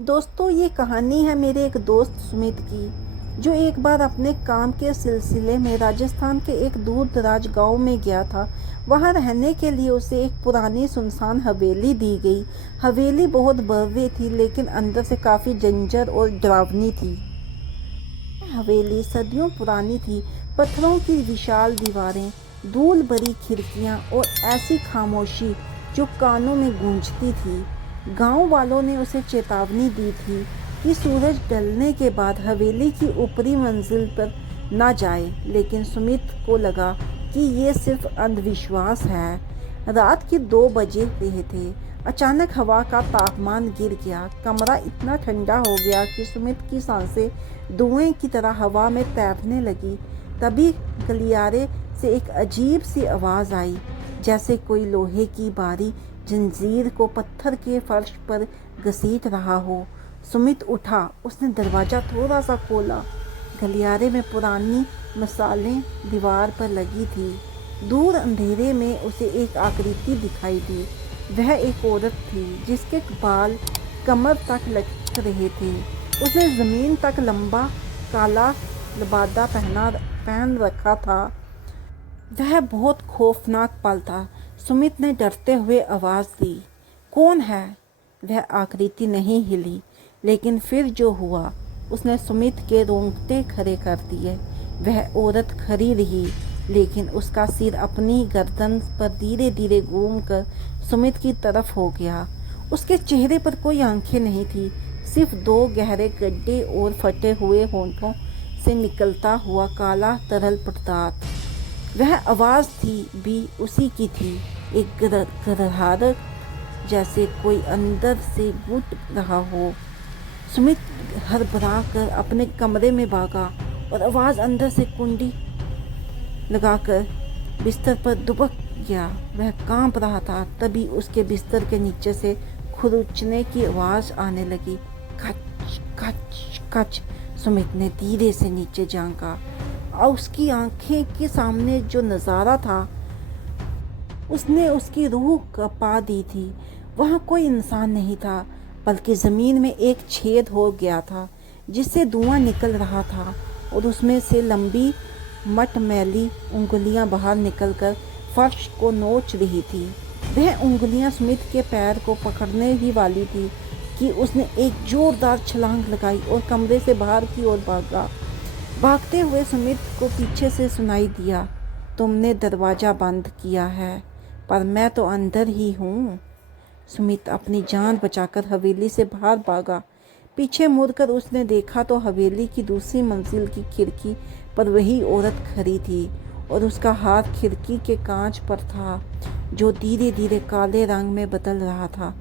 दोस्तों, ये कहानी है मेरे एक दोस्त सुमित की, जो एक बार अपने काम के सिलसिले में राजस्थान के एक दूर दराज गांव में गया था। वहां रहने के लिए उसे एक पुरानी सुनसान हवेली दी गई। हवेली बहुत भव्य थी, लेकिन अंदर से काफ़ी जंजर और डरावनी थी। हवेली सदियों पुरानी थी। पत्थरों की विशाल दीवारें, धूल भरी खिड़कियां और ऐसी खामोशी जो कानों में गूंजती थी। गांव वालों ने उसे चेतावनी दी थी कि सूरज ढलने के बाद हवेली की ऊपरी मंजिल पर न जाए, लेकिन सुमित को लगा कि ये सिर्फ अंधविश्वास है। रात के 2 बजे रहे थे। अचानक हवा का तापमान गिर गया। कमरा इतना ठंडा हो गया कि सुमित की सांसें धुएं की तरह हवा में तैरने लगी। तभी गलियारे से एक अजीब सी आवाज़ आई, जैसे कोई लोहे की भारी जंजीर को पत्थर के फर्श पर घसीट रहा हो। सुमित उठा। उसने दरवाज़ा थोड़ा सा खोला। गलियारे में पुरानी मसालें दीवार पर लगी थी। दूर अंधेरे में उसे एक आकृति दिखाई दी। वह एक औरत थी जिसके बाल कमर तक लटक रहे थे। उसने ज़मीन तक लंबा काला लिबादा पहन रखा था। वह बहुत खौफनाक पल था। सुमित ने डरते हुए आवाज़ दी, कौन है? वह आकृति नहीं हिली, लेकिन फिर जो हुआ उसने सुमित के रोंगटे खड़े कर दिए। वह औरत खड़ी रही, लेकिन उसका सिर अपनी गर्दन पर धीरे धीरे घूमकर सुमित की तरफ हो गया। उसके चेहरे पर कोई आंखें नहीं थी, सिर्फ 2 गहरे गड्ढे और फटे हुए होंठों से निकलता हुआ काला तरल पदार्थ। वह आवाज़ थी भी उसी की थी, एक गड़गड़ाहट, जैसे कोई अंदर से घुट रहा हो। सुमित हड़बड़ा कर अपने कमरे में भागा और आवाज़ अंदर से कुंडी लगाकर बिस्तर पर दुबक गया। वह कांप रहा था। तभी उसके बिस्तर के नीचे से खुरचने की आवाज़ आने लगी, खच खच खच। सुमित ने धीरे से नीचे झांका और उसकी आंखें के सामने जो नज़ारा था उसने उसकी रूह कँपा दी थी। वहाँ कोई इंसान नहीं था, बल्कि ज़मीन में एक छेद हो गया था जिससे धुआं निकल रहा था, और उसमें से लंबी मटमैली उंगलियां बाहर निकलकर फर्श को नोच रही थी। वह उंगलियां सुमित के पैर को पकड़ने ही वाली थी कि उसने एक जोरदार छलांग लगाई और कमरे से बाहर की ओर भागा। भागते हुए सुमित को पीछे से सुनाई दिया, तुमने दरवाज़ा बंद किया है, पर मैं तो अंदर ही हूँ। सुमित अपनी जान बचाकर हवेली से बाहर भागा। पीछे मुड़कर उसने देखा तो हवेली की दूसरी मंजिल की खिड़की पर वही औरत खड़ी थी, और उसका हाथ खिड़की के कांच पर था, जो धीरे धीरे काले रंग में बदल रहा था।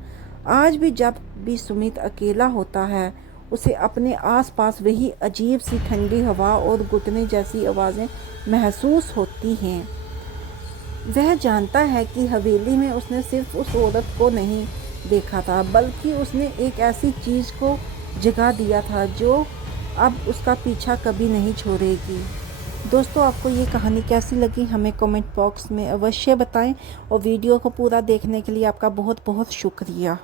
आज भी जब भी सुमित अकेला होता है, उसे अपने आसपास वही अजीब सी ठंडी हवा और घुटने जैसी आवाज़ें महसूस होती हैं। वह जानता है कि हवेली में उसने सिर्फ उस औरत को नहीं देखा था, बल्कि उसने एक ऐसी चीज़ को जगा दिया था जो अब उसका पीछा कभी नहीं छोड़ेगी। दोस्तों, आपको ये कहानी कैसी लगी हमें कमेंट बॉक्स में अवश्य बताएं, और वीडियो को पूरा देखने के लिए आपका बहुत बहुत शुक्रिया।